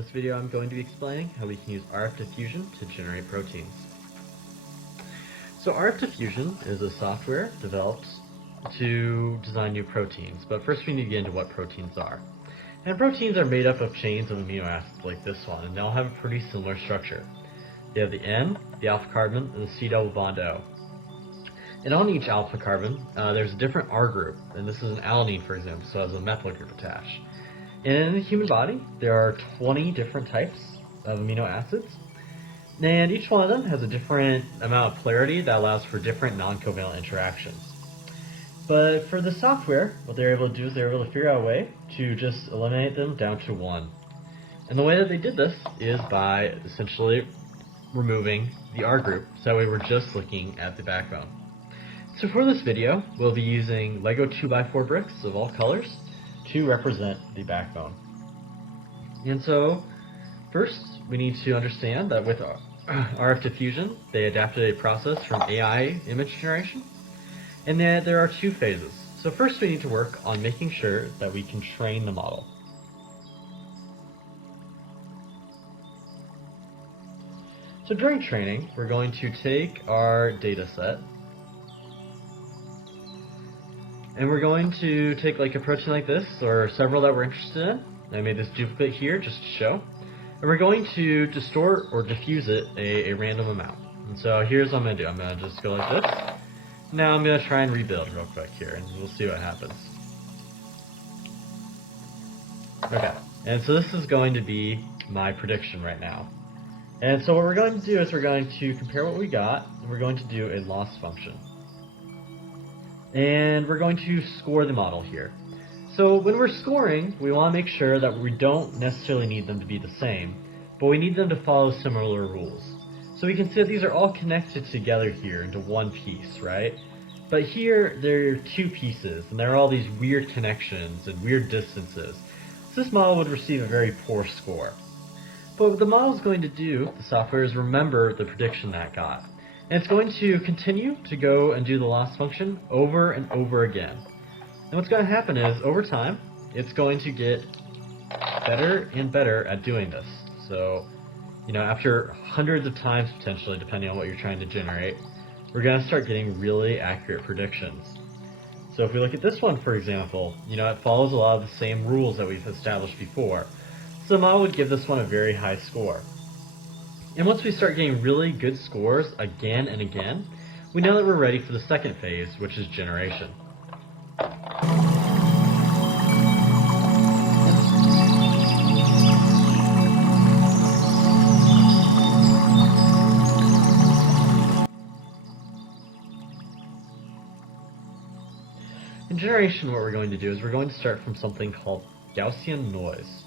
this video I'm going to be explaining how we can use RF diffusion to generate proteins. So RF diffusion is a software developed to design new proteins, but first we need to get into what proteins are. And proteins are made up of chains of amino acids like this one, and they all have a pretty similar structure. They have the N, the alpha carbon, and the C double bond O. And on each alpha carbon, there's a different R group, and this is an alanine, for example, so it has a methyl group attached. And in the human body, there are 20 different types of amino acids, and each one of them has a different amount of polarity that allows for different non-covalent interactions. But for the software, what they're able to do is they're able to figure out a way to just eliminate them down to one. And the way that they did this is by essentially removing the R group, so we were just looking at the backbone. So for this video, we'll be using Lego 2x4 bricks of all colors to represent the backbone. And so, first, we need to understand that with RF diffusion, they adapted a process from AI image generation, and that there are two phases. So first we need to work on making sure that we can train the model. So during training, we're going to take our data set, and we're going to take like a protein like this, or several that we're interested in. I made this duplicate here just to show. And we're going to distort or diffuse it a random amount. And so here's what I'm going to do. I'm going to just go like this. Now I'm going to try and rebuild real quick here, and we'll see what happens. Okay, and so this is going to be my prediction right now. And so what we're going to do is we're going to compare what we got, and we're going to do a loss function. And we're going to score the model here. So when we're scoring, we want to make sure that we don't necessarily need them to be the same, but we need them to follow similar rules. So we can see that these are all connected together here into one piece, right? But here, there are two pieces, and there are all these weird connections and weird distances. So this model would receive a very poor score. But what the model is going to do, the software, is remember the prediction that it got. And it's going to continue to go and do the loss function over and over again. And what's going to happen is, over time, it's going to get better and better at doing this. So, after hundreds of times potentially, depending on what you're trying to generate, we're going to start getting really accurate predictions. So if we look at this one, for example, it follows a lot of the same rules that we've established before. So the model would give this one a very high score. And once we start getting really good scores again and again, we know that we're ready for the second phase, which is generation. In generation, what we're going to do is we're going to start from something called Gaussian noise.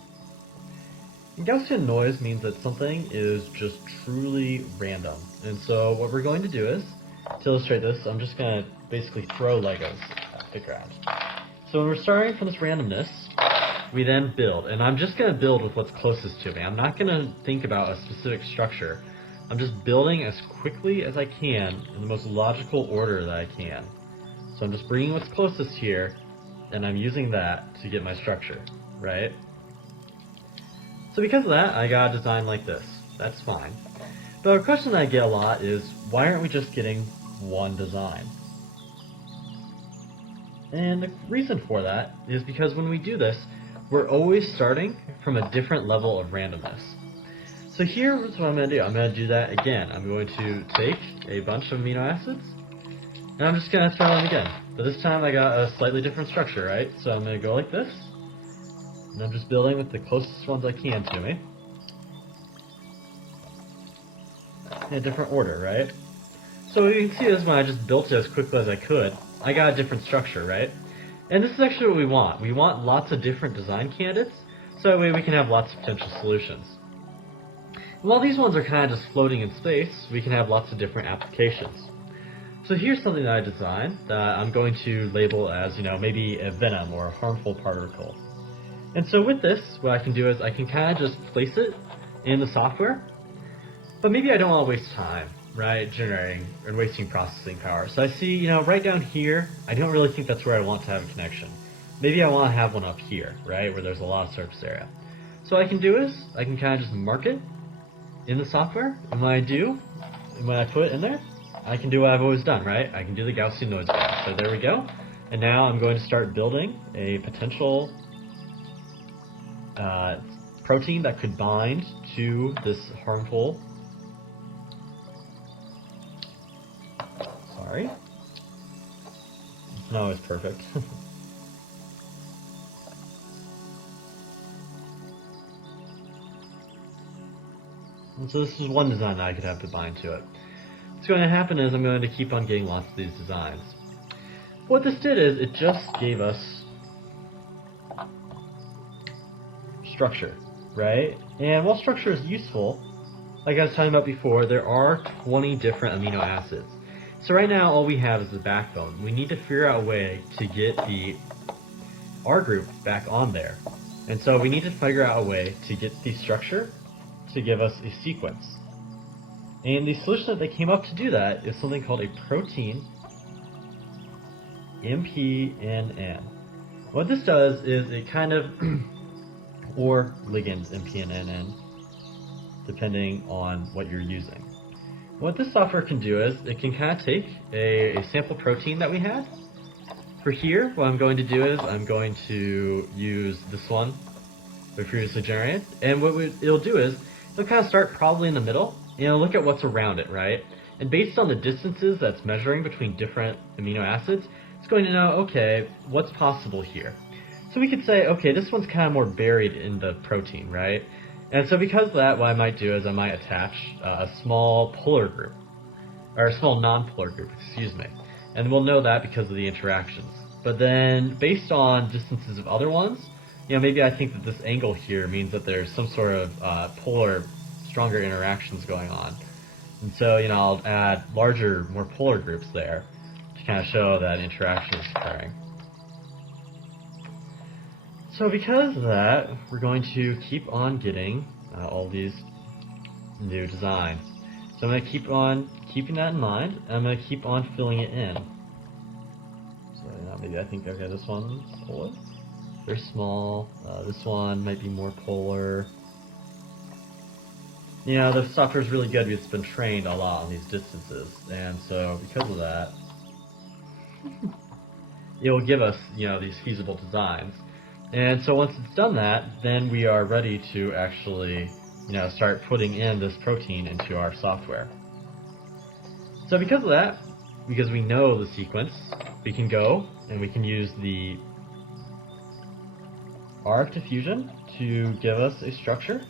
And Gaussian noise means that something is just truly random. And so what we're going to do is, to illustrate this, I'm just going to basically throw Legos at the ground. So when we're starting from this randomness, we then build. And I'm just going to build with what's closest to me. I'm not going to think about a specific structure. I'm just building as quickly as I can in the most logical order that I can. So I'm just bringing what's closest here, and I'm using that to get my structure, right? So because of that, I got a design like this. That's fine. But a question that I get a lot is, why aren't we just getting one design? And the reason for that is because when we do this, we're always starting from a different level of randomness. So here's what I'm going to do. I'm going to do that again. I'm going to take a bunch of amino acids, and I'm just going to throw them again. But this time I got a slightly different structure, right? So I'm going to go like this. And I'm just building with the closest ones I can to me. In a different order, right? So you can see this when I just built it as quickly as I could, I got a different structure, right? And this is actually what we want. We want lots of different design candidates, so that way we can have lots of potential solutions. And while these ones are kind of just floating in space, we can have lots of different applications. So here's something that I designed that I'm going to label as, maybe a venom or a harmful particle. And so with this, what I can do is I can kind of just place it in the software, but maybe I don't want to waste time, right, generating and wasting processing power. So I see, right down here, I don't really think that's where I want to have a connection. Maybe I want to have one up here, right, where there's a lot of surface area. So what I can do is, I can kind of just mark it in the software, and when I put it in there, I can do what I've always done, right? I can do the Gaussian noise graph. So there we go. And now I'm going to start building a potential protein that could bind to this harmful... Sorry. It's not always perfect. And so this is one design that I could have to bind to it. What's going to happen is I'm going to keep on getting lots of these designs. What this did is it just gave us structure, right? And while structure is useful, like I was talking about before, there are 20 different amino acids. So right now all we have is the backbone. We need to figure out a way to get the R group back on there. And so we need to figure out a way to get the structure to give us a sequence. And the solution that they came up to do that is something called a protein MPNN. What this does is it kind of, or ligand MPNN, depending on what you're using. What this software can do is it can kind of take a sample protein that we had. For here, what I'm going to do is I'm going to use this one we previously generated, and what it'll do is it'll kind of start probably in the middle, and it'll look at what's around it, right? And based on the distances that's measuring between different amino acids, it's going to know, okay, what's possible here. So we could say, okay, this one's kind of more buried in the protein, right? And so because of that, what I might do is I might attach a small polar group, or a small non-polar group, excuse me. And we'll know that because of the interactions. But then, based on distances of other ones, you know, maybe I think that this angle here means that there's some sort of polar, stronger interactions going on. And so, you know, I'll add larger, more polar groups there to kind of show that interaction is occurring. So because of that, we're going to keep on getting all these new designs. So I'm going to keep on keeping that in mind, and I'm going to keep on filling it in. So maybe I think, okay, this one's polar. Very small. This one might be more polar. You know, the software is really good because it's been trained a lot on these distances, and so because of that, it will give us, you know, these feasible designs. And so once it's done that, then we are ready to actually, you know, start putting in this protein into our software. So because of that, because we know the sequence, we can go and we can use the RF diffusion to give us a structure.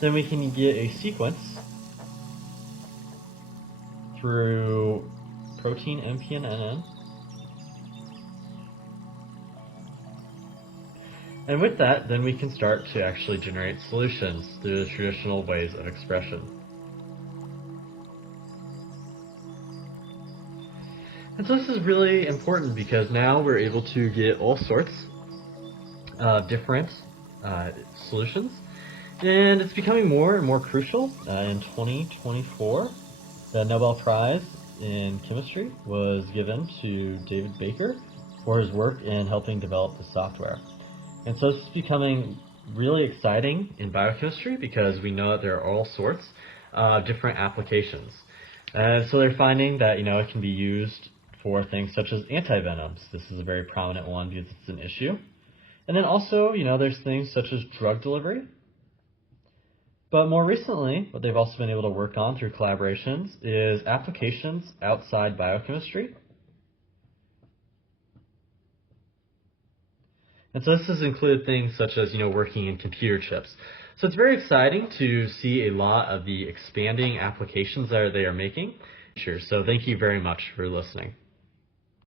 Then we can get a sequence through protein MPNN. And with that, then we can start to actually generate solutions through the traditional ways of expression. And so this is really important because now we're able to get all sorts of different solutions. And it's becoming more and more crucial. In 2024, the Nobel Prize in Chemistry was given to David Baker for his work in helping develop the software. And so this is becoming really exciting in biochemistry because we know that there are all sorts of different applications. And so they're finding that, you know, it can be used for things such as antivenoms. This is a very prominent one because it's an issue. And then also, you know, there's things such as drug delivery. But more recently, what they've also been able to work on through collaborations is applications outside biochemistry. And so this has included things such as, you know, working in computer chips. So it's very exciting to see a lot of the expanding applications that they are making. Sure. So thank you very much for listening.